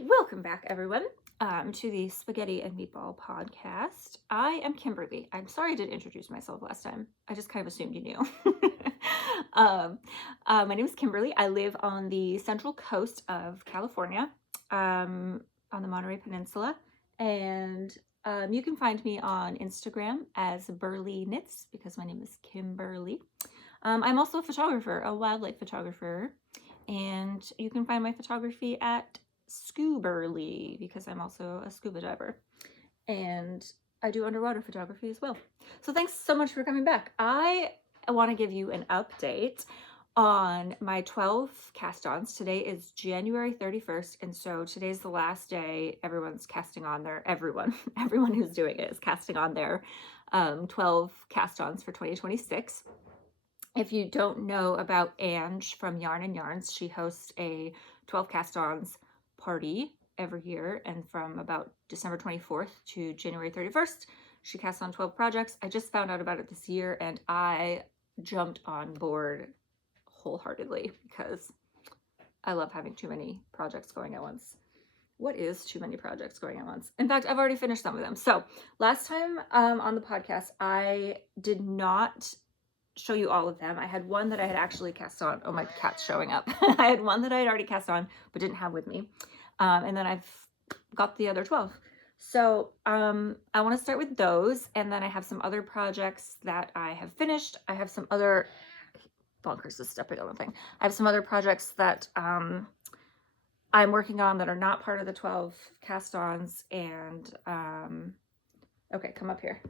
Welcome back, everyone, to the Spaghetti and Meatball podcast. I am Kimberly. I'm sorry I didn't introduce myself last time. I just kind of assumed you knew. My name is Kimberly. I live on the central coast of California, on the Monterey Peninsula, and you can find me on Instagram as Burly Knits because my name is Kimberly. I'm also a photographer, a wildlife photographer, and you can find my photography at Scuberly because I'm also a scuba diver, and I do underwater photography as well. So thanks so much for coming back. I want to give you an update on my 12 cast-ons. Today is January 31st, and so today's the last day everyone's casting on their, everyone who's doing it is casting on their 12 cast-ons for 2026. If you don't know about Ange from Yarn and Yarns, she hosts a 12 cast-ons party every year, and from about December 24th to January 31st, she casts on 12 projects. I just found out about it this year, and I jumped on board wholeheartedly because I love having too many projects going at once. What is too many projects going at once? In fact, I've already finished some of them. So last time on the podcast, I did not show you all of them. I had one that I had actually cast on. Oh, my cat's showing up. I had one that I had already cast on but didn't have with me. And then I've got the other 12. So I want to start with those, and then I have some other projects that I have finished. I have some other, Bonkers is stepping on the thing. I have some other projects that I'm working on that are not part of the 12 cast-ons, and okay, come up here.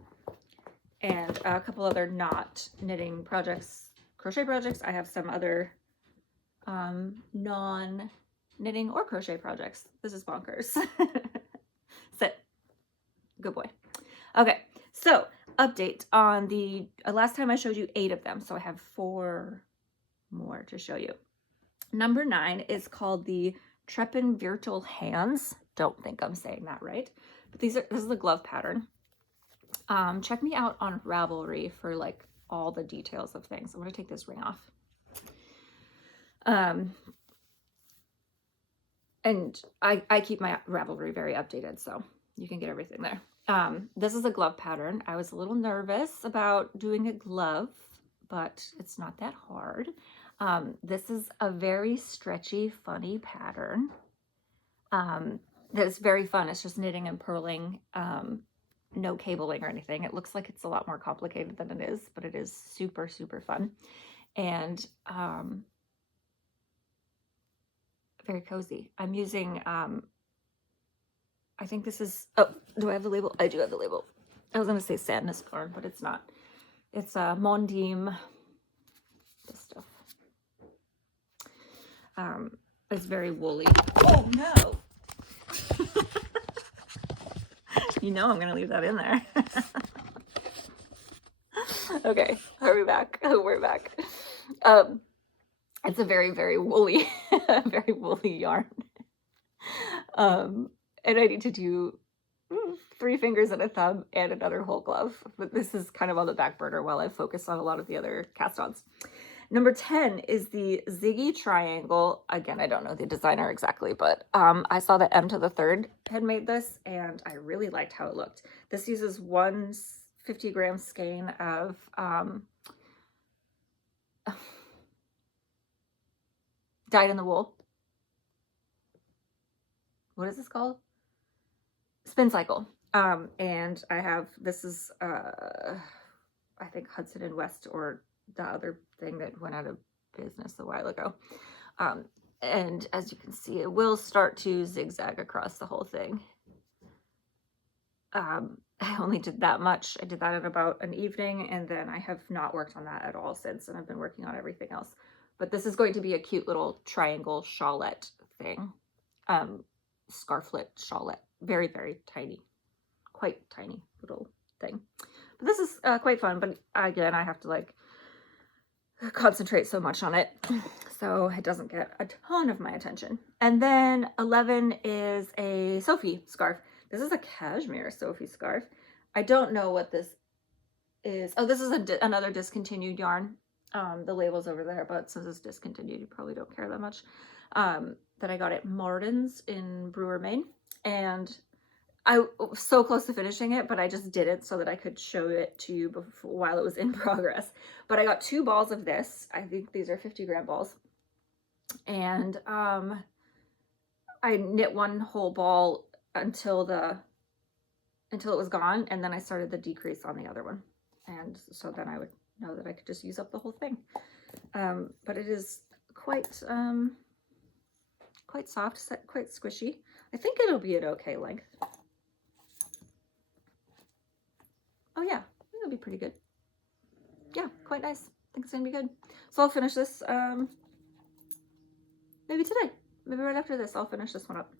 And a couple other not knitting projects, crochet projects. I have some other non-knitting or crochet projects. This is bonkers. Sit. Good boy. Okay, so update on the last time I showed you 8 of them, so I have 4 more to show you. Number 9 is called the Treppenviertel Hands. Don't think I'm saying that right, but this is the glove pattern. Check me out on Ravelry for like all the details of things. I'm going to take this ring off. And I keep my Ravelry very updated, so you can get everything there. This is a glove pattern. I was a little nervous about doing a glove, but it's not that hard. This is a very stretchy, funny pattern. That's very fun. It's just knitting and purling. No cabling or anything. It looks like it's a lot more complicated than it is, but it is super, super fun. And very cozy. I'm using, I think this is, oh, do I have the label? I do have the label. I was going to say Sadness Corn, but it's not. It's Mondim, this stuff. It's very woolly. Oh, no. You know I'm going to leave that in there. Okay, are we back? We're back. It's a very, very woolly, very woolly yarn. And I need to do 3 fingers and a thumb and another whole glove. But this is kind of on the back burner while I focus on a lot of the other cast-ons. Number 10 is the Ziggy Triangle. Again, I don't know the designer exactly, but I saw that M to the 3rd had made this, and I really liked how it looked. This uses 1 50-gram skein of dyed in the wool. What is this called? Spin Cycle. And I have, this is, I think Hudson and West, or the other thing that went out of business a while ago. And as you can see, it will start to zigzag across the whole thing. I only did that much. I did that in about an evening, and then I have not worked on that at all since, and I've been working on everything else. But this is going to be a cute little triangle shawlette thing. Scarflet shawlette. Very, very tiny. Quite tiny little thing. But this is quite fun, but again, I have to like concentrate so much on it, so it doesn't get a ton of my attention. And then 11 is a Sophie scarf. This is a cashmere Sophie scarf. I don't know what this is. Oh, this is another discontinued yarn. The label's over there, but since it's discontinued, you probably don't care that much. that I got at Martin's in Brewer, Maine. And I was so close to finishing it, but I just didn't so that I could show it to you before, while it was in progress. But I got 2 balls of this. I think these are 50-gram balls. And I knit one whole ball until it was gone, and then I started the decrease on the other one. And so then I would know that I could just use up the whole thing. But it is quite soft, quite squishy. I think it'll be an okay length. Oh yeah, it'll be pretty good. Yeah, quite nice. I think it's gonna be good. So I'll finish this maybe today. Maybe right after this, I'll finish this one up.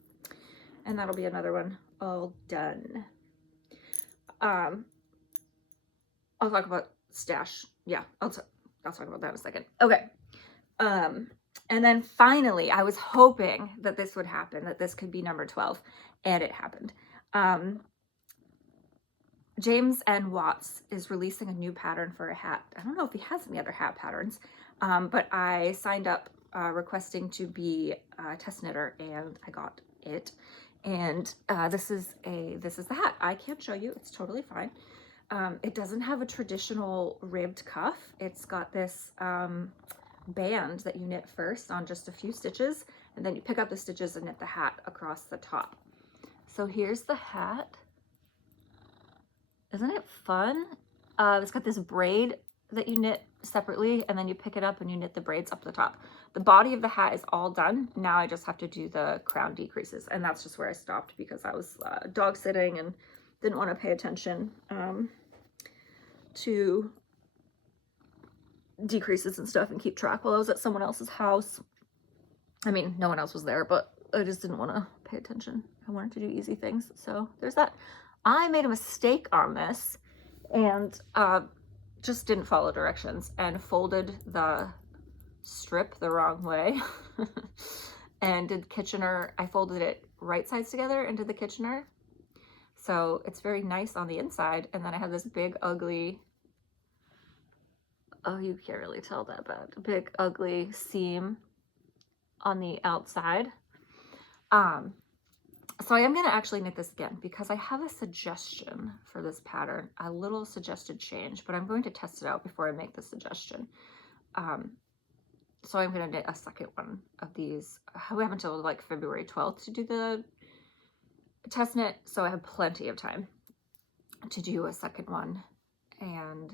And that'll be another one all done. I'll talk about stash. Yeah, I'll talk about that in a second. Okay. And then finally, I was hoping that this would happen, that this could be number 12, and it happened. James N. Watts is releasing a new pattern for a hat. I don't know if he has any other hat patterns, but I signed up requesting to be a test knitter, and I got it. And this is the hat. I can't show you. It's totally fine. It doesn't have a traditional ribbed cuff. It's got this band that you knit first on just a few stitches, and then you pick up the stitches and knit the hat across the top. So here's the hat. Isn't it fun? It's got this braid that you knit separately, and then you pick it up and you knit the braids up the top. The body of the hat is all done. Now I just have to do the crown decreases, and that's just where I stopped because I was dog sitting and didn't want to pay attention to decreases and stuff and keep track while I was at someone else's house. I mean, no one else was there, but I just didn't want to pay attention. I wanted to do easy things, so there's that. I made a mistake on this and just didn't follow directions and folded the strip the wrong way and did Kitchener. I folded it right sides together and did the Kitchener. So it's very nice on the inside, and then I have this big ugly, oh, you can't really tell that bad, big ugly seam on the outside. So I am going to actually knit this again because I have a suggestion for this pattern, a little suggested change, but I'm going to test it out before I make the suggestion. So I'm going to knit a second one of these. We have until like February 12th to do the test knit, so I have plenty of time to do a second one and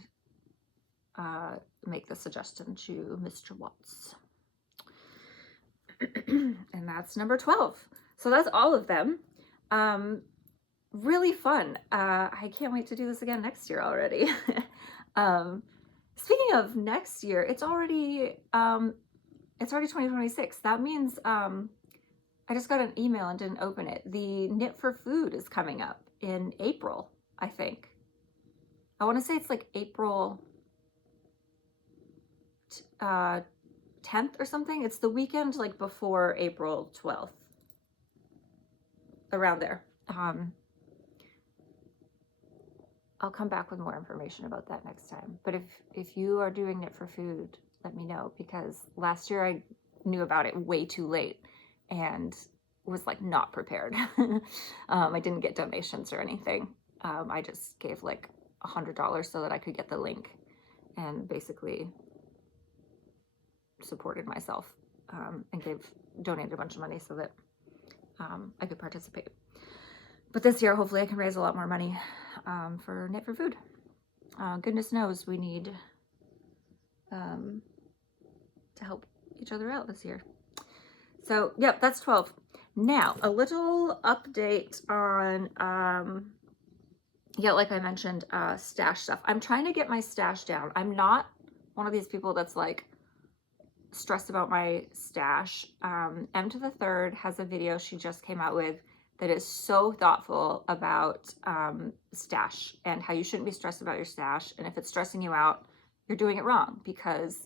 make the suggestion to Mr. Watts. And that's number 12. So that's all of them. Really fun. I can't wait to do this again next year already. Speaking of next year, it's already 2026. That means I just got an email and didn't open it. The Knit for Food is coming up in April, I think. I want to say it's like April 10th or something. It's the weekend like before April 12th. Around there. I'll come back with more information about that next time. But if you are doing Knit for Food, let me know, because last year I knew about it way too late and was like not prepared. I didn't get donations or anything. I just gave like $100 so that I could get the link and basically supported myself and donated a bunch of money so that I could participate. But this year, hopefully I can raise a lot more money for Knit for Food. Goodness knows we need to help each other out this year. So, yep, that's 12. Now, a little update on, yeah, like I mentioned, stash stuff. I'm trying to get my stash down. I'm not one of these people that's like stressed about my stash. M to the third has a video she just came out with that is so thoughtful about stash and how you shouldn't be stressed about your stash. And if it's stressing you out, you're doing it wrong, because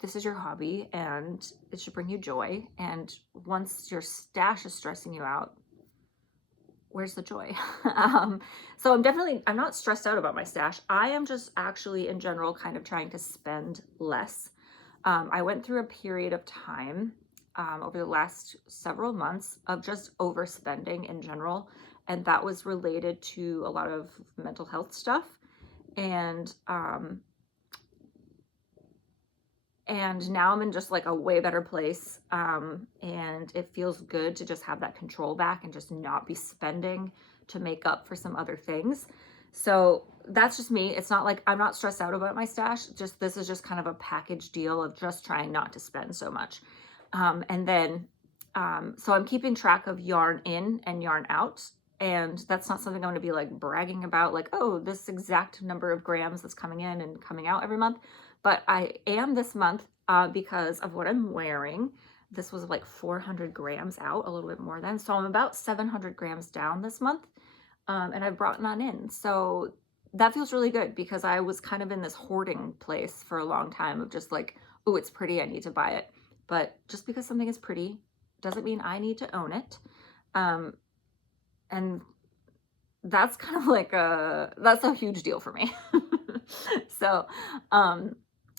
this is your hobby and it should bring you joy. And once your stash is stressing you out, where's the joy? So I'm not stressed out about my stash. I am just actually in general kind of trying to spend less. I went through a period of time over the last several months of just overspending in general. And that was related to a lot of mental health stuff. And now I'm in just like a way better place. And it feels good to just have that control back and just not be spending to make up for some other things. So that's just me. It's not like I'm not stressed out about my stash. Just this is just kind of a package deal of just trying not to spend so much. And then, so I'm keeping track of yarn in and yarn out. And that's not something I'm going to be like bragging about, like, oh, this exact number of grams that's coming in and coming out every month. But I am this month because of what I'm wearing. This was like 400 grams out, a little bit more than. So I'm about 700 grams down this month. And I've brought none in. So that feels really good because I was kind of in this hoarding place for a long time of just like, oh, it's pretty, I need to buy it. But just because something is pretty doesn't mean I need to own it. And that's kind of like that's a huge deal for me. So,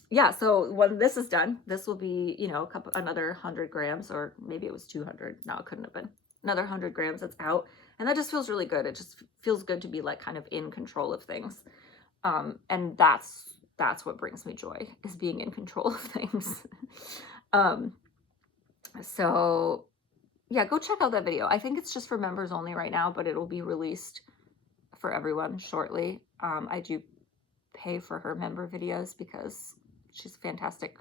yeah, so when this is done, this will be, you know, another 100 grams, or maybe it was 200. No, it couldn't have been. Another 100 grams that's out. And that just feels really good. It just feels good to be like kind of in control of things. And that's what brings me joy, is being in control of things. So yeah, go check out that video. I think it's just for members only right now, but it'll be released for everyone shortly. I do pay for her member videos because she's a fantastic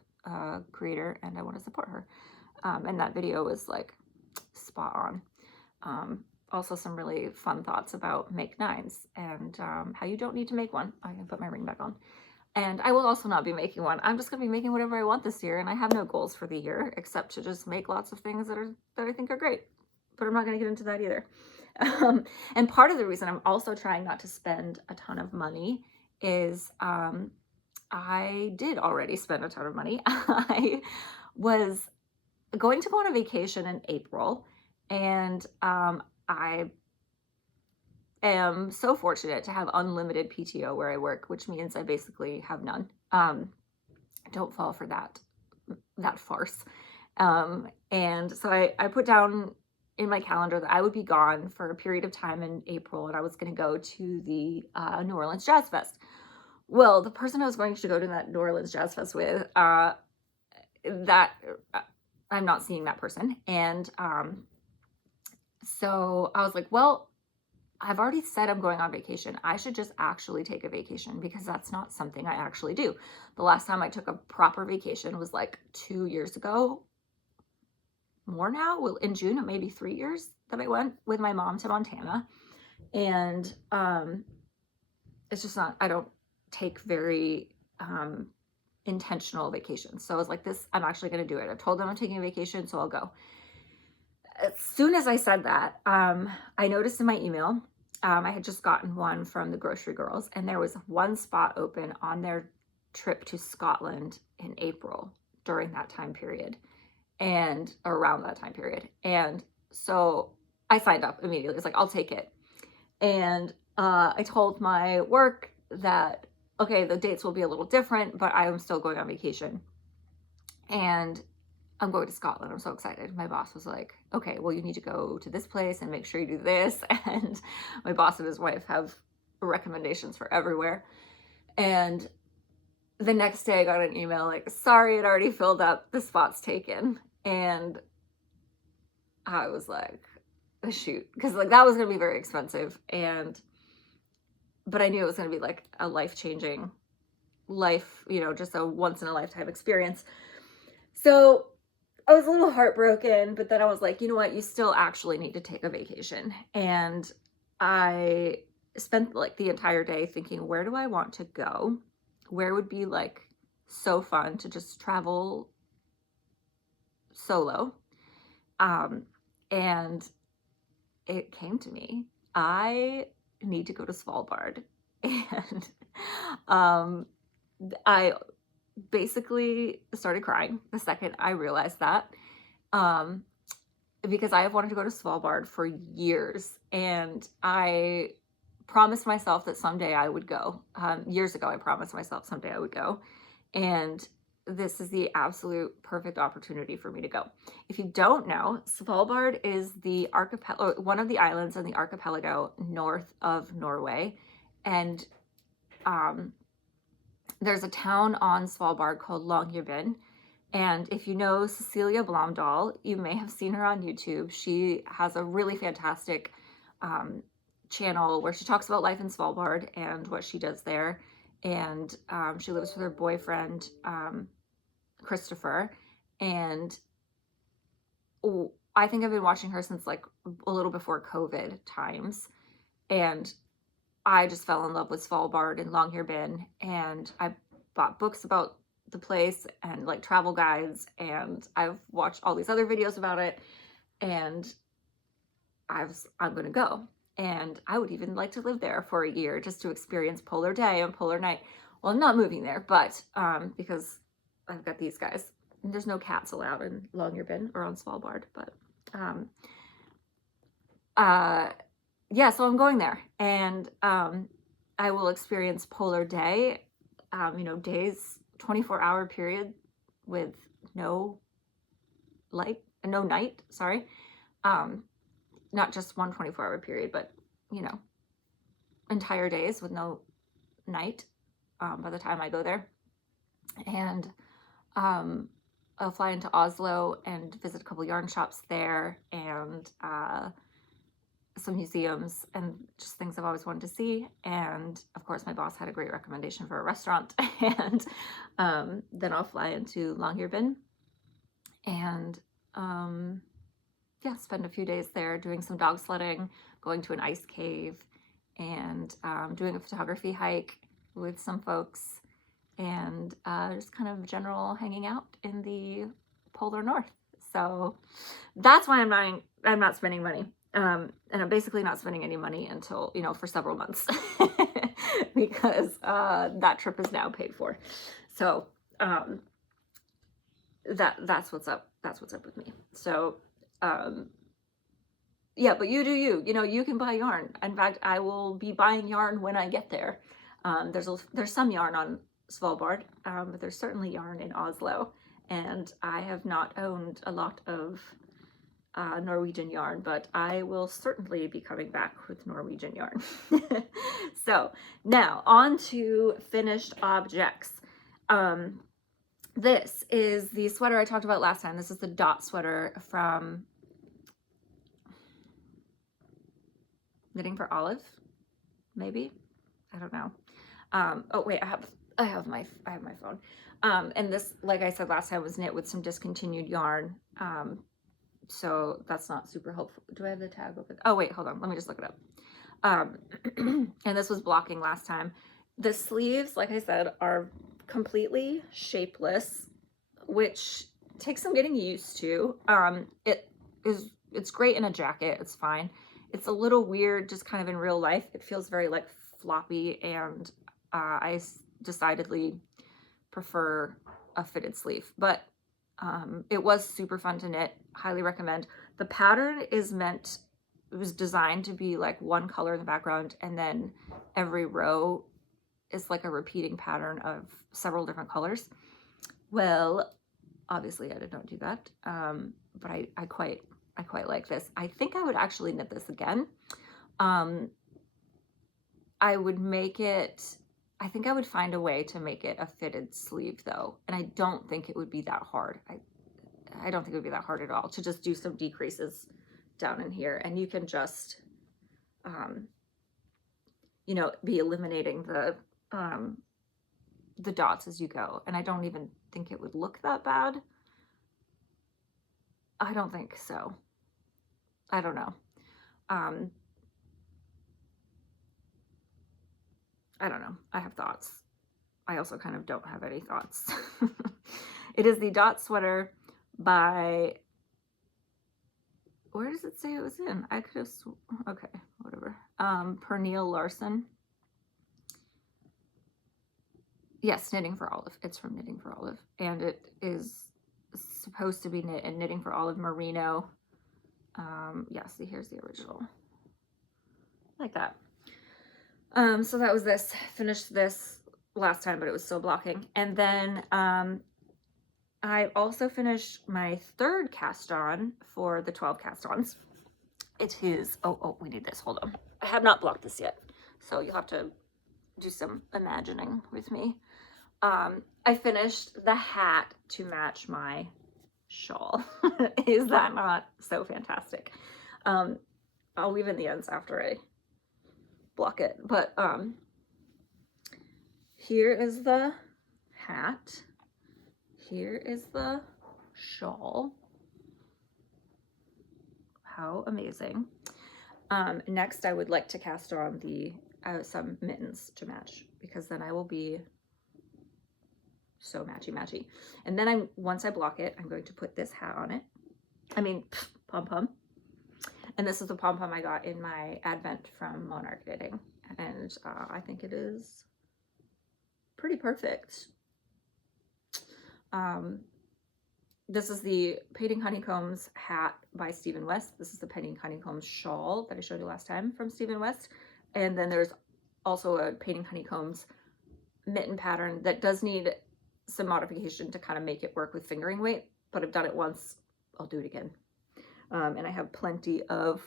creator and I want to support her. And that video is like spot on. Also some really fun thoughts about make nines and how you don't need to make one. I can put my ring back on. And I will also not be making one. I'm just going to be making whatever I want this year. And I have no goals for the year except to just make lots of things that I think are great. But I'm not going to get into that either. And part of the reason I'm also trying not to spend a ton of money is I did already spend a ton of money. I was going to go on a vacation in April, and I am so fortunate to have unlimited PTO where I work, which means I basically have none. Don't fall for that farce. And so I put down in my calendar that I would be gone for a period of time in April, and I was going to go to the New Orleans Jazz Fest. Well, the person I was going to go to that New Orleans Jazz Fest with, I'm not seeing that person. And so I was like, well, I've already said I'm going on vacation. I should just actually take a vacation because that's not something I actually do. The last time I took a proper vacation was like 2 years ago. More now, well, in June, maybe 3 years that I went with my mom to Montana. And it's just not, I don't take very intentional vacations. So I was like, I'm actually going to do it. I told them I'm taking a vacation, so I'll go. As soon as I said that, I noticed in my email, I had just gotten one from the Grocery Girls, and there was one spot open on their trip to Scotland in April during that time period, and around that time period. And so I signed up immediately. It's like, I'll take it. And I told my work that, okay, the dates will be a little different, but I am still going on vacation. And I'm going to Scotland. I'm so excited. My boss was like, okay, well, you need to go to this place and make sure you do this. And my boss and his wife have recommendations for everywhere. And the next day I got an email like, sorry, it already filled up. The spot's taken. And I was like, shoot, because like that was going to be very expensive. But I knew it was going to be like a life-changing just a once in a lifetime experience. So I was a little heartbroken, but then I was like, you know what? You still actually need to take a vacation. And I spent like the entire day thinking, where do I want to go? Where would be like so fun to just travel solo? And it came to me. I need to go to Svalbard. And I basically started crying the second I realized that, because I have wanted to go to Svalbard for years, and I promised myself that someday I would go. Years ago, I promised myself someday I would go, and this is the absolute perfect opportunity for me to go. If you don't know, Svalbard is the archipelago, one of the islands in the archipelago north of Norway. And there's a town on Svalbard called Longyearbyen. And if you know Cecilia Blomdahl, you may have seen her on YouTube. She has a really fantastic channel where she talks about life in Svalbard and what she does there. And she lives with her boyfriend, Christopher. And I think I've been watching her since like a little before COVID times. And I just fell in love with Svalbard and Longyearbyen. And I bought books about the place and like travel guides. And I've watched all these other videos about it. And I'm going to go. And I would even like to live there for a year just to experience polar day and polar night. Well, I'm not moving there, but because I've got these guys. And there's no cats allowed in Longyearbyen or on Svalbard, but yeah, so I'm going there, and I will experience polar day, you know, days, 24-hour period with no light, no night, sorry. Not just one 24-hour period, but, you know, entire days with no night by the time I go there. And I'll fly into Oslo and visit a couple yarn shops there, and some museums and just things I've always wanted to see. And of course, my boss had a great recommendation for a restaurant. And then I'll fly into Longyearbyen and yeah, spend a few days there doing some dog sledding, going to an ice cave, and doing a photography hike with some folks, and just kind of general hanging out in the polar north. So that's why I'm not spending money. And I'm basically not spending any money until, you know, for several months because that trip is now paid for. So that's what's up. That's what's up with me. So yeah, but you do you know, you can buy yarn. In fact, I will be buying yarn when I get there. There's some yarn on Svalbard, but there's certainly yarn in Oslo, and I have not owned a lot of Norwegian yarn, but I will certainly be coming back with Norwegian yarn. So now on to finished objects. This is the sweater I talked about last time. This is the dot sweater from Knitting for Olive, maybe, I don't know. Oh wait, I have my phone. And this, like I said last time, was knit with some discontinued yarn. So that's not super helpful. Do I have the tag open? Oh wait, hold on. Let me just look it up. And this was blocking last time. The sleeves, like I said, are completely shapeless, which takes some getting used to. It's great in a jacket. It's fine. It's a little weird just kind of in real life. It feels very like floppy, and I decidedly prefer a fitted sleeve, but it was super fun to knit. Highly recommend. The pattern it was designed to be like one color in the background, and then every row is like a repeating pattern of several different colors. Well, obviously I did not do that, but I quite like this. I think I would actually knit this again. I would make it, I think I would find a way to make it a fitted sleeve though, and I don't think it would be that hard. I don't think it would be that hard at all to just do some decreases down in here, and you can just, you know, be eliminating the dots as you go, and I don't even think it would look that bad. I don't think so. I don't know. I don't know. I have thoughts. I also kind of don't have any thoughts. It is the dot sweater by, where does it say it was in? I could have, okay, whatever. Pernille Larson. Yes, Knitting for Olive. It's from Knitting for Olive. And it is supposed to be knit in Knitting for Olive merino. Yeah, see, here's the original. Like that. So that was this. Finished this last time, but it was still blocking. And then I also finished my third cast on for the 12 cast-ons. It is, oh, we need this, hold on. I have not blocked this yet, so you'll have to do some imagining with me. I finished the hat to match my shawl. Is that not so fantastic? I'll weave in the ends after I block it, but here is the hat. Here is the shawl. How amazing. Next, I would like to cast on the some mittens to match, because then I will be so matchy. And then once I block it, I'm going to put this hat on it. I mean, pom-pom. And this is the pom-pom I got in my advent from Monarch Knitting. And I think it is pretty perfect. This is the Painting Honeycombs hat by Stephen West. This is the Painting Honeycombs shawl that I showed you last time from Stephen West. And then there's also a Painting Honeycombs mitten pattern that does need some modification to kind of make it work with fingering weight, but I've done it once, I'll do it again. And I have plenty of,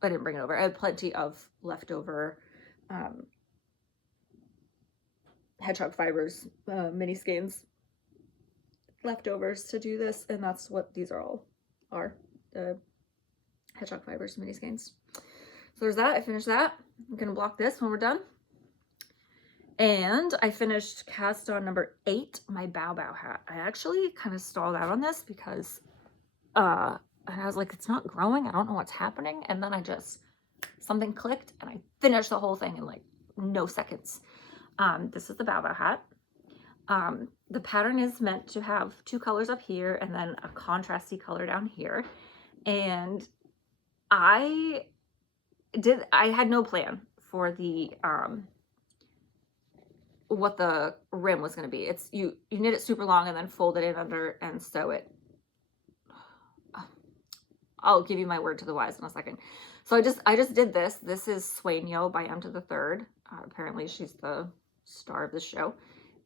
I didn't bring it over, I have plenty of leftover hedgehog fibers, mini skeins leftovers to do this, and that's what these all are, the hedgehog fibers mini skeins. So there's that. I finished that. I'm gonna block this when we're done. And I finished cast on number 8, my Bow Bow hat. I actually kind of stalled out on this because and I was like, it's not growing, I don't know what's happening, and then something clicked and I finished the whole thing in like no seconds. This is the Bow Bow hat. The pattern is meant to have 2 colors up here and then a contrasty color down here. And I had no plan for the, what the rim was going to be. It's, you knit it super long and then fold it in under and sew it. I'll give you my word to the wise in a second. So I just did this. This is Swainyo by M to the Third. Apparently she's the star of the show.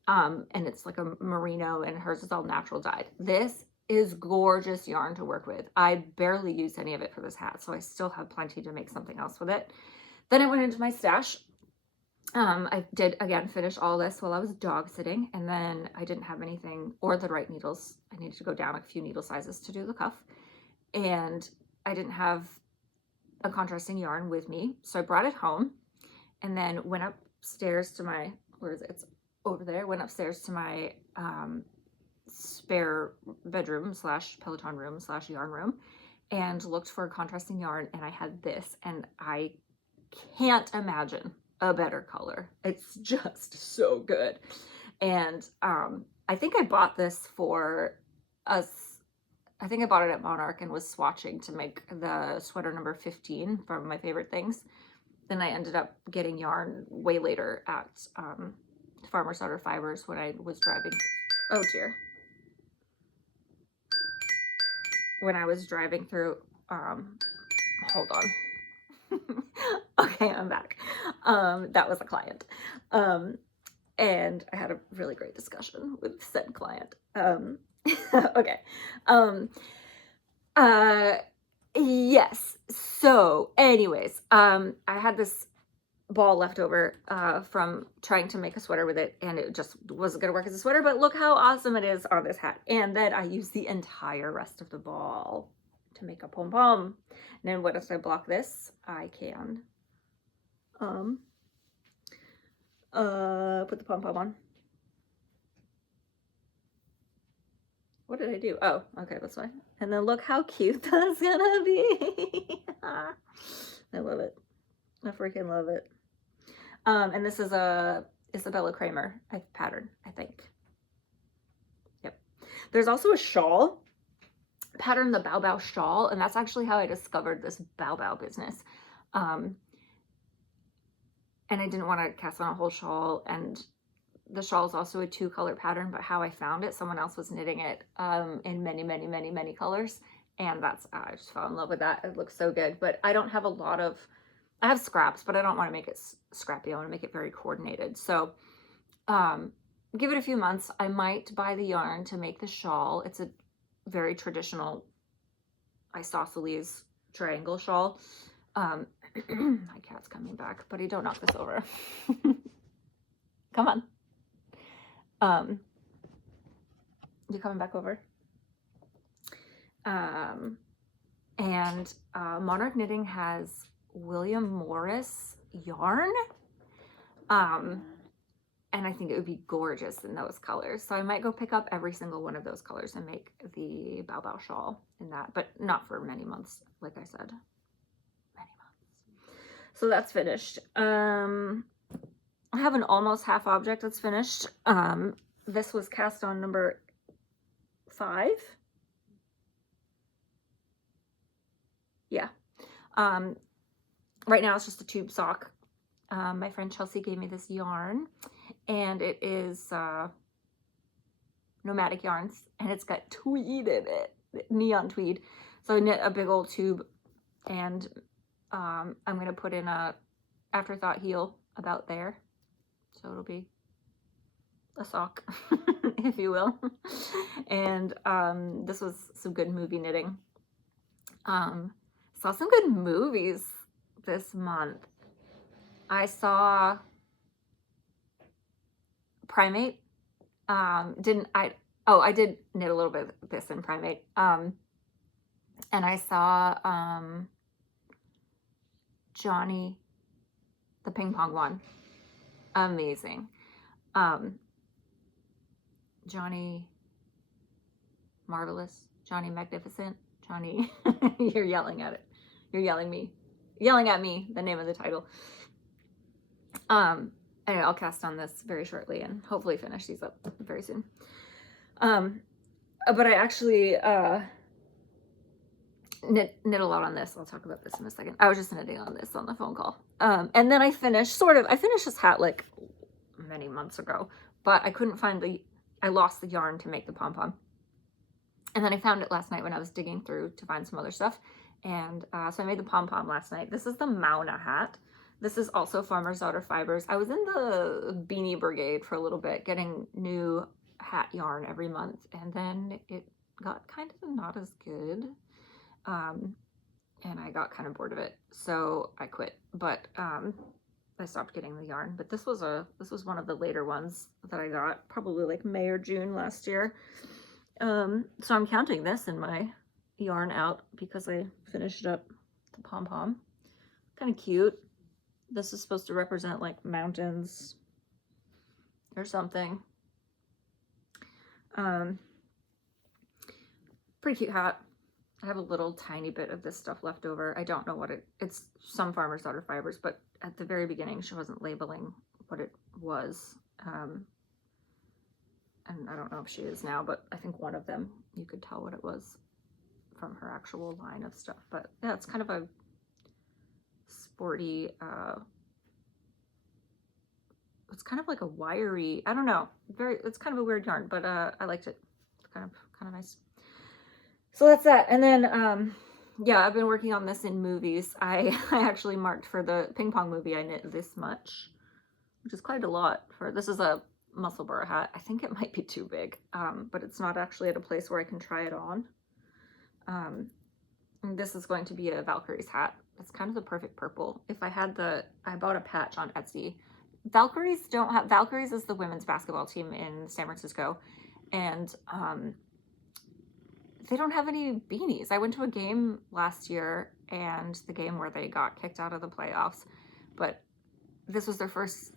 And it's like a merino, and hers is all natural dyed. This is gorgeous yarn to work with. I barely used any of it for this hat, so I still have plenty to make something else with it. Then I went into my stash. I did again finish all this while I was dog sitting, and then I didn't have anything or the right needles. I needed to go down a few needle sizes to do the cuff, and I didn't have a contrasting yarn with me, so I brought it home and then went upstairs to my, where is it? It's over there. Went upstairs to my spare bedroom / Peloton room / yarn room and looked for a contrasting yarn, and I had this, and I can't imagine a better color. It's just so good. And I think I bought this for us. I think I bought it at Monarch and was swatching to make the sweater number 15 from My Favorite Things. Then I ended up getting yarn way later at Farmer's Daughter Fibers when I was driving. Oh dear. When I was driving through, hold on. Okay, I'm back. That was a client. And I had a really great discussion with said client. Okay. Yes. So anyways, I had this ball left over from trying to make a sweater with it, and it just wasn't going to work as a sweater, but look how awesome it is on this hat. And then I used the entire rest of the ball to make a pom-pom. And then once I block this, I can put the pom-pom on. What did I do? Oh, okay, that's fine. And then look how cute that's gonna be. I love it. I freaking love it. And this is a Isabella Kramer pattern, I think. Yep. There's also a shawl pattern, the Bow Bow shawl, and that's actually how I discovered this Bow Bow business. And I didn't want to cast on a whole shawl, and the shawl is also a 2-color pattern, but how I found it, someone else was knitting it in many colors, and I just fell in love with that. It looks so good, but I don't have a lot of, I have scraps, but I don't want to make it scrappy. I want to make it very coordinated. So give it a few months. I might buy the yarn to make the shawl. It's a very traditional isosceles triangle shawl. My cat's coming back, buddy, don't knock this over. Come on. You coming back over? And Monarch Knitting has William Morris yarn. And I think it would be gorgeous in those colors. So I might go pick up every single one of those colors and make the Bow Bow shawl in that, but not for many months, like I said. Many months. So that's finished. I have an almost half object that's finished. This was cast on number 5. Yeah. Right now it's just a tube sock. My friend Chelsea gave me this yarn, and it is Nomadic Yarns, and it's got tweed in it, neon tweed. So I knit a big old tube, and I'm going to put in a afterthought heel about there. So it'll be a sock, if you will. And this was some good movie knitting. Saw some good movies this month. I saw Primate. I did knit a little bit of this in Primate. And I saw Johnny, the ping pong one. Amazing. Johnny Marvelous, Johnny Magnificent, Johnny, you're yelling at it. You're yelling at me, the name of the title. Anyway, I'll cast on this very shortly and hopefully finish these up very soon. But I actually knit a lot on this. I'll talk about this in a second. I was just knitting on this on the phone call. And then I finished this hat like many months ago, but I couldn't find I lost the yarn to make the pom-pom. And then I found it last night when I was digging through to find some other stuff. And so I made the pom-pom last night. This is the Mauna hat. This is also Farmer's Daughter Fibers. I was in the beanie brigade for a little bit, getting new hat yarn every month. And then it got kind of not as good. And I got kind of bored of it. So I quit. But I stopped getting the yarn. But this was one of the later ones that I got, probably like May or June last year. So I'm counting this in my yarn out because I finished up the pom-pom. Kind of cute. This is supposed to represent like mountains or something. Pretty cute hat. I have a little tiny bit of this stuff left over. I don't know what it's some Farmer's Daughter Fibers, but at the very beginning she wasn't labeling what it was. And I don't know if she is now, but I think one of them, you could tell what it was from her actual line of stuff. But yeah, it's kind of a sporty, it's kind of like a wiry, I don't know, it's kind of a weird yarn, but I liked it. It's kind of nice. So that's that. And then, yeah, I've been working on this in movies. I actually marked for the ping pong movie I knit this much, which is quite a lot. This is a Musselburgh hat. I think it might be too big, but it's not actually at a place where I can try it on. This is going to be a Valkyrie's hat. It's kind of the perfect purple. If I had I bought a patch on Etsy. Valkyries is the women's basketball team in San Francisco, and they don't have any beanies. I went to a game last year, and the game where they got kicked out of the playoffs, but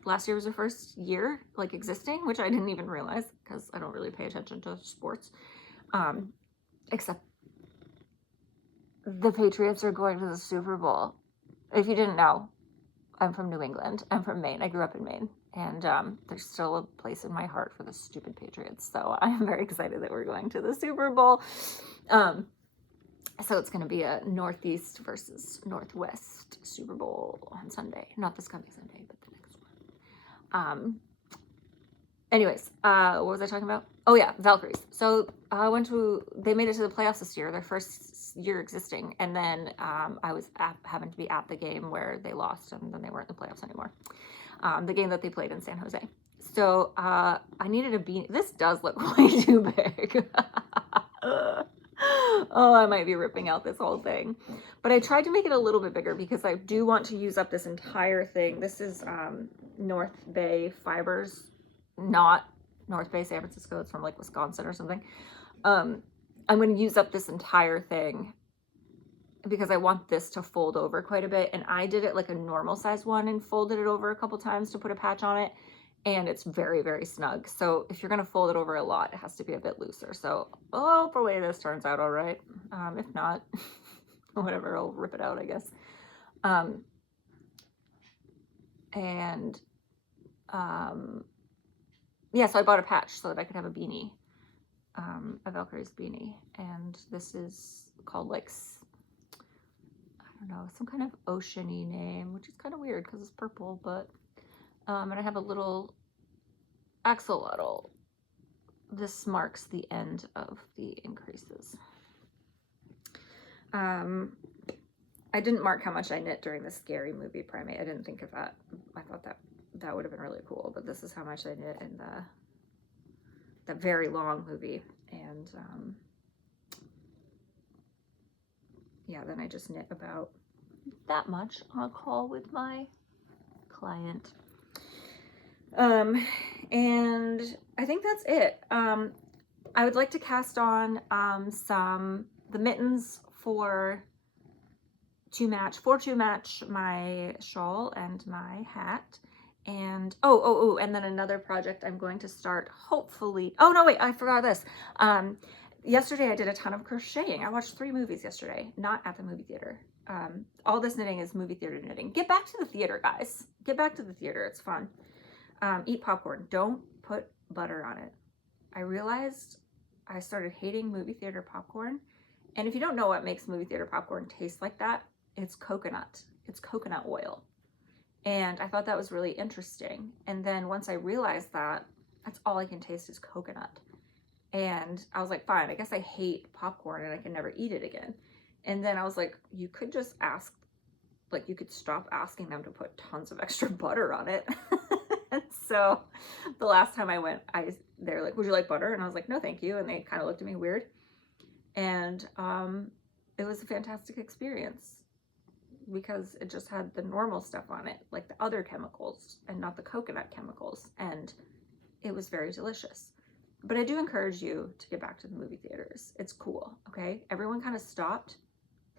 last year was their first year like existing, which I didn't even realize because I don't really pay attention to sports. Except the Patriots are going to the Super Bowl. If you didn't know, I'm from New England. I'm from Maine. I grew up in Maine. And there's still a place in my heart for the stupid Patriots. So I'm very excited that we're going to the Super Bowl. So it's going to be a Northeast versus Northwest Super Bowl on Sunday. Not this coming Sunday, but the next one. Anyways, what was I talking about? Oh yeah, Valkyries. So they made it to the playoffs this year, their first year existing. And then I was happened to be at the game where they lost, and then they weren't in the playoffs anymore. The game that they played in San Jose. So I needed a beanie. This does look way too big. Oh, I might be ripping out this whole thing. But I tried to make it a little bit bigger because I do want to use up this entire thing. This is North Bay Fibers, not North Bay, San Francisco. It's from like Wisconsin or something. I'm going to use up this entire thing because I want this to fold over quite a bit. And I did it like a normal size one and folded it over a couple times to put a patch on it. And it's very, very snug. So if you're going to fold it over a lot, it has to be a bit looser. So hopefully this turns out all right. If not, whatever, I'll rip it out, I guess. Yeah, so I bought a patch so that I could have a beanie, a Valkyrie's beanie. And this is called like, I don't know, some kind of ocean-y name, which is kind of weird because it's purple, but and I have a little axolotl. This marks the end of the increases. I didn't mark how much I knit during the Scary Movie primate. I didn't think of that. I thought that would have been really cool, but this is how much I knit in the very long movie. And yeah, then I just knit about that much on a call with my client. And I think that's it. I would like to cast on the mittens for to match my shawl and my hat. And and then another project I'm going to start, hopefully. Oh no, wait, I forgot this. Yesterday I did a ton of crocheting. I watched 3 movies yesterday, not at the movie theater. All this knitting is movie theater knitting. Get back to the theater, guys. Get back to the theater. It's fun. Eat popcorn. Don't put butter on it. I realized I started hating movie theater popcorn. And if you don't know what makes movie theater popcorn taste like that, it's coconut. It's coconut oil. And I thought that was really interesting. And then once I realized that, that's all I can taste is coconut. And I was like, fine, I guess I hate popcorn and I can never eat it again. And then I was like, you could just ask, like you could stop asking them to put tons of extra butter on it. And so the last time I went, they're like, would you like butter? And I was like, no, thank you. And they kind of looked at me weird. And it was a fantastic experience because it just had the normal stuff on it, like the other chemicals and not the coconut chemicals. And it was very delicious. But I do encourage you to get back to the movie theaters. It's cool, okay? Everyone kind of stopped,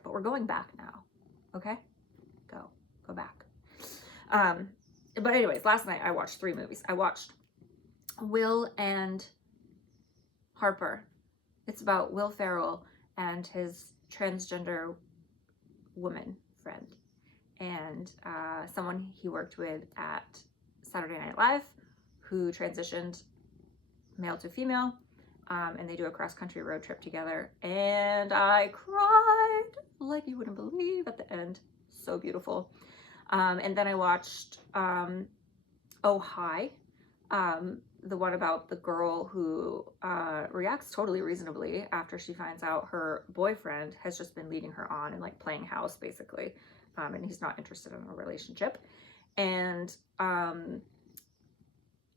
but we're going back now, okay? Go back. But anyways, last night I watched 3 movies. I watched Will and Harper. It's about Will Ferrell and his transgender woman friend and someone he worked with at Saturday Night Live who transitioned male to female, and they do a cross-country road trip together. And I cried like you wouldn't believe at the end. So beautiful. And then I watched Oh Hi, the one about the girl who reacts totally reasonably after she finds out her boyfriend has just been leading her on and like playing house basically, and he's not interested in a relationship. And I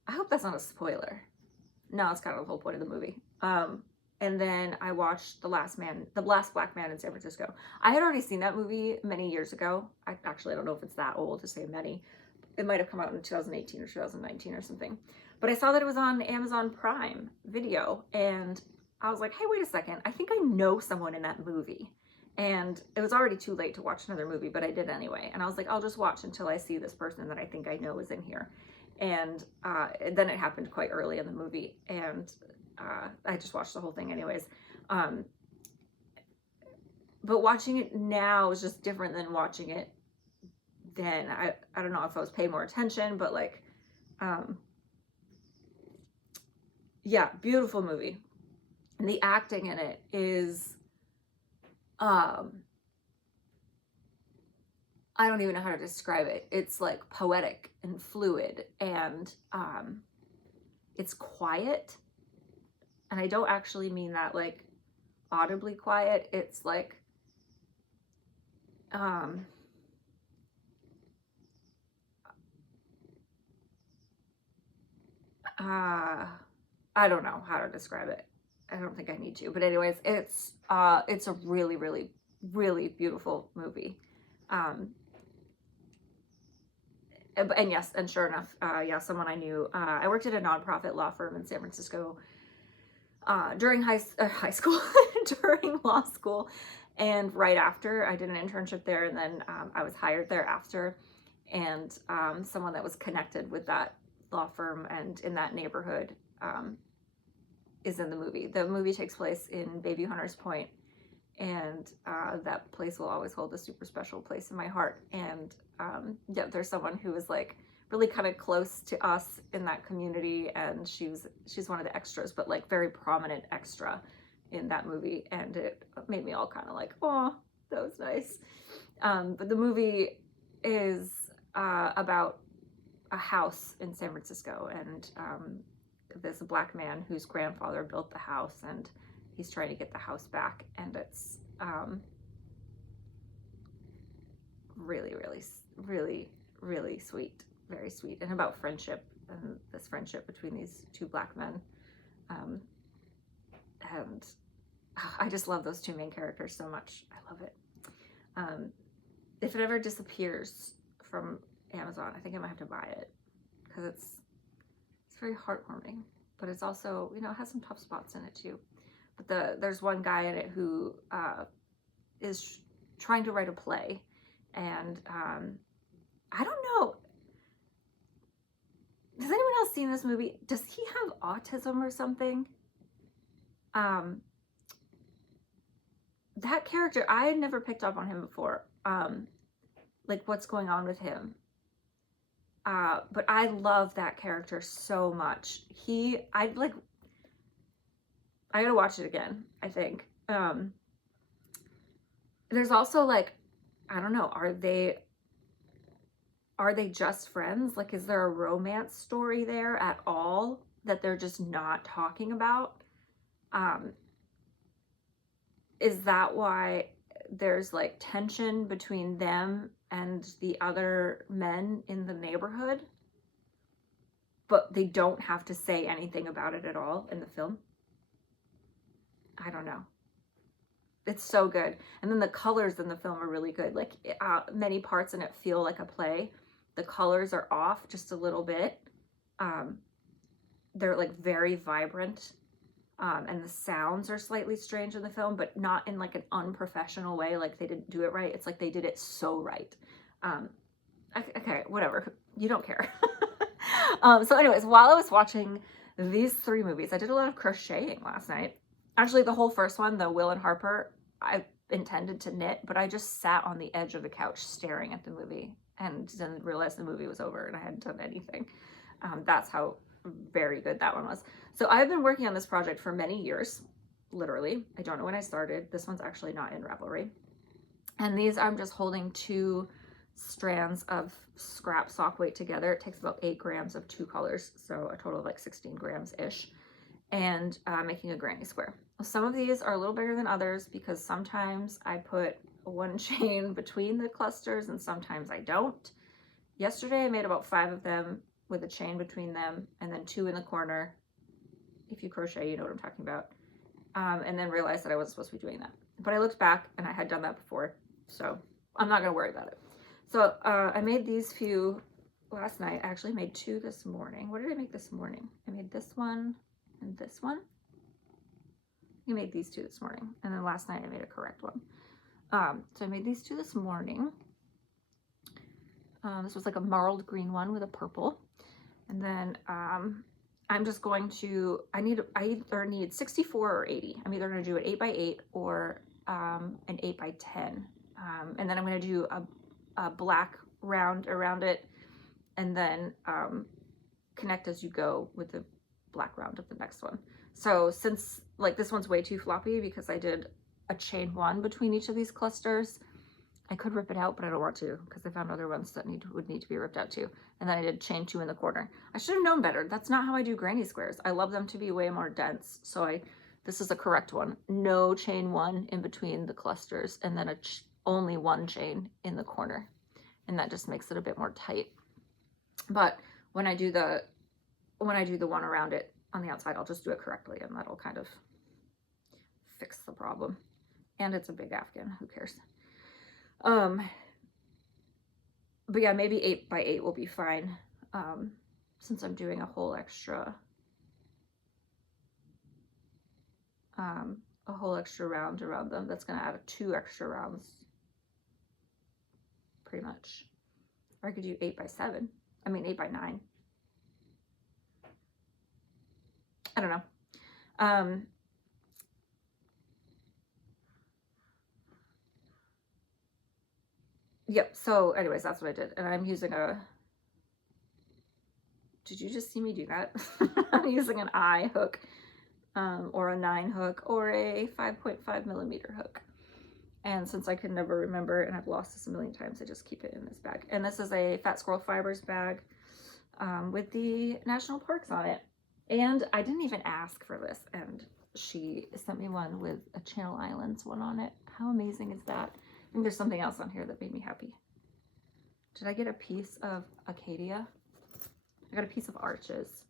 hope that's not a spoiler. No, it's kind of the whole point of the movie. And then I watched The Last Black Man in San Francisco. I had already seen that movie many years ago. I don't know if it's that old to say many. It might have come out in 2018 or 2019 or something. But I saw that it was on Amazon Prime Video, and I was like, hey, wait a second. I think I know someone in that movie. And it was already too late to watch another movie, but I did anyway. And I was like, I'll just watch until I see this person that I think I know is in here. And then it happened quite early in the movie, and I just watched the whole thing anyways. But watching it now is just different than watching it then. I don't know if I was paying more attention, but like, yeah, beautiful movie. And the acting in it is, I don't even know how to describe it. It's like poetic and fluid, and it's quiet. And I don't actually mean that like audibly quiet. It's like, I don't know how to describe it. I don't think I need to, but anyways, it's a really, really, really beautiful movie. And yes, and sure enough, yeah, someone I knew, I worked at a nonprofit law firm in San Francisco during high school, during law school, and right after I did an internship there, and then I was hired there after, and someone that was connected with that law firm and in that neighborhood is in the movie. The movie takes place in Bayview Hunters Point, and that place will always hold a super special place in my heart. And yeah, there's someone who is like really kind of close to us in that community, and she's one of the extras, but like very prominent extra in that movie, and it made me all kind of like, oh, that was nice. But the movie is about a house in San Francisco, and this black man whose grandfather built the house, and he's trying to get the house back, and it's really, really, really, really sweet, very sweet, and about friendship, and this friendship between these two black men. And I just love those two main characters so much. I love it. If it ever disappears from Amazon, I think I might have to buy it, because it's very heartwarming, but it's also, you know, it has some tough spots in it too. But there's one guy in it who is trying to write a play, and I don't know, has anyone else seen this movie? Does he have autism or something? That character, I had never picked up on him before, like what's going on with him. But I love that character so much. I gotta watch it again, I think. There's also like, I don't know, are they just friends? Like, is there a romance story there at all that they're just not talking about? Is that why there's like tension between them and the other men in the neighborhood, but they don't have to say anything about it at all in the film? I don't know. It's so good. And then the colors in the film are really good. Like many parts in it feel like a play. The colors are off just a little bit. They're like very vibrant. And the sounds are slightly strange in the film, but not in like an unprofessional way, like they didn't do it right. It's like they did it so right. Okay, whatever. You don't care. So anyways, while I was watching these three movies, I did a lot of crocheting last night. Actually, the whole first one, the Will and Harper, I intended to knit, but I just sat on the edge of the couch staring at the movie and then realized the movie was over and I hadn't done anything. That's how very good that one was. So I've been working on this project for many years, literally. I don't know when I started. This one's actually not in Ravelry. And these, I'm just holding 2 strands of scrap sock weight together. It takes about 8 grams of 2 colors, so a total of like 16 grams-ish, and making a granny square. Some of these are a little bigger than others because sometimes I put one chain between the clusters and sometimes I don't. Yesterday I made about 5 of them with a chain between them, and then 2 in the corner. If you crochet, you know what I'm talking about. And then realized that I wasn't supposed to be doing that. But I looked back and I had done that before, so I'm not gonna worry about it. So I made these few last night. I actually made 2 this morning. What did I make this morning? I made this one and this one. I made these 2 this morning, and then last night I made a correct one. So I made these 2 this morning. This was like a marled green one with a purple. And then I'm just going to, I either need 64 or 80. I'm either going to do an 8x8 or an 8x10. And then I'm going to do a black round around it, and then connect as you go with the black round of the next one. So since like this one's way too floppy because I did a chain 1 between each of these clusters, I could rip it out, but I don't want to because I found other ones that would need to be ripped out too. And then I did chain 2 in the corner. I should have known better. That's not how I do granny squares. I love them to be way more dense. So this is the correct one. No chain 1 in between the clusters, and then only 1 chain in the corner. And that just makes it a bit more tight. But when I do the when I do the one around it on the outside, I'll just do it correctly, and that'll kind of fix the problem. And it's a big Afghan, who cares? But yeah, maybe 8 by 8 will be fine, since I'm doing a whole extra round around them. That's gonna add 2 extra rounds, pretty much. Or I could do 8 by 7. I mean 8 by 9. I don't know. Yep, so anyways, that's what I did. And I'm using a, did you just see me do that? I'm using an I hook, or a 9 hook, or a 5.5 millimeter hook. And since I can never remember, and I've lost this a million times, I just keep it in this bag. And this is a Fat Squirrel Fibers bag, with the national parks on it. And I didn't even ask for this, and she sent me one with a Channel Islands one on it. How amazing is that? I think there's something else on here that made me happy. Did I get a piece of Acadia? I got a piece of Arches.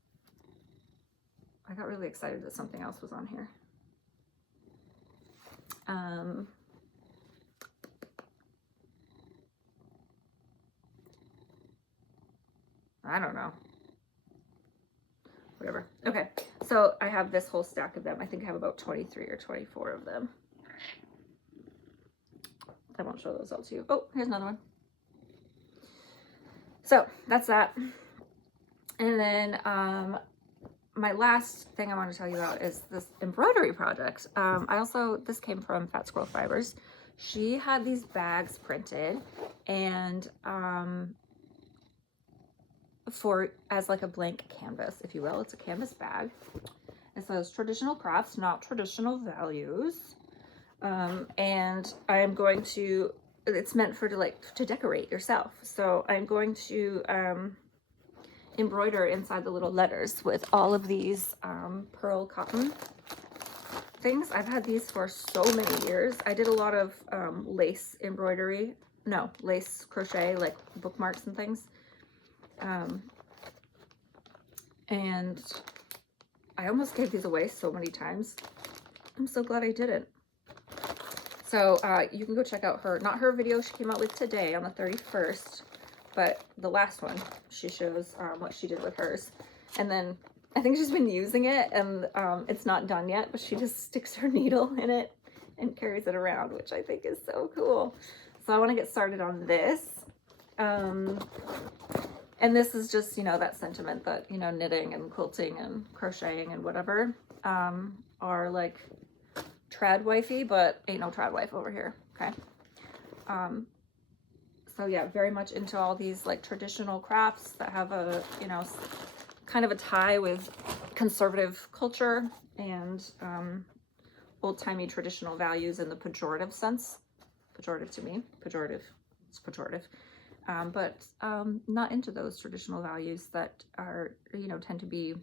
I got really excited that something else was on here. I don't know. Whatever. Okay, so I have this whole stack of them. I think I have about 23 or 24 of them. I won't show those all to you. Oh, here's another one. So that's that. And then my last thing I want to tell you about is this embroidery project. This came from Fat Squirrel Fibers. She had these bags printed, and as like a blank canvas, if you will. It's a canvas bag. It says traditional crafts, not traditional values. And I am going to, it's meant for to decorate yourself. So I'm going to embroider inside the little letters with all of these pearl cotton things. I've had these for so many years. I did a lot of lace embroidery, lace crochet, like bookmarks and things. And I almost gave these away so many times. I'm so glad I didn't. So you can go check out not her video she came out with today on the 31st, but the last one. She shows what she did with hers. And then I think she's been using it, and it's not done yet, but she just sticks her needle in it and carries it around, which I think is so cool. So I want to get started on this. And this is just, that sentiment that, knitting and quilting and crocheting and whatever are like trad wifey, but ain't no trad wife over here. Okay. So yeah, very much into all these like traditional crafts that have a, kind of a tie with conservative culture and old-timey traditional values in the pejorative sense. Pejorative to me. Pejorative. It's pejorative. But not into those traditional values that are, tend to be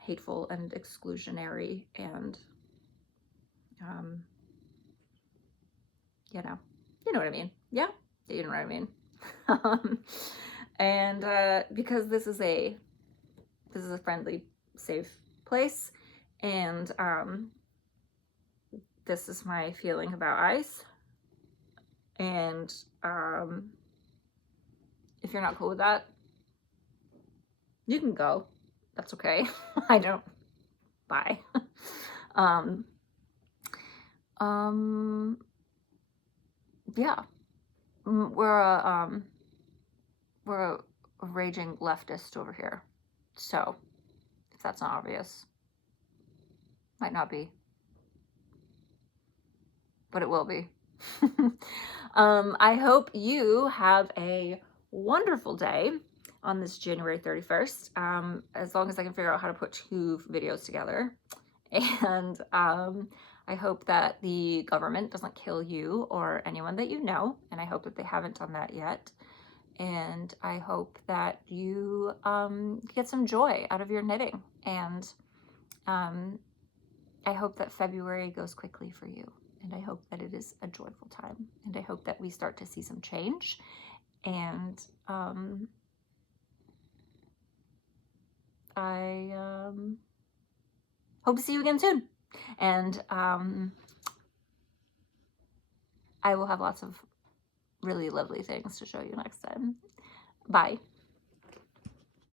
hateful and exclusionary and, you know what I mean. Yeah, you know what I mean. And because this is a friendly, safe place, and this is my feeling about ice. And if you're not cool with that, you can go. That's okay. I don't. Bye. Yeah. We're a raging leftist over here. So, if that's not obvious, might not be, but it will be. I hope you have a wonderful day on this January 31st, as long as I can figure out how to put 2 videos together. And I hope that the government doesn't kill you or anyone that you know, and I hope that they haven't done that yet. And I hope that you get some joy out of your knitting, and I hope that February goes quickly for you. And I hope that it is a joyful time. And I hope that we start to see some change. And I hope to see you again soon. And I will have lots of really lovely things to show you next time. Bye.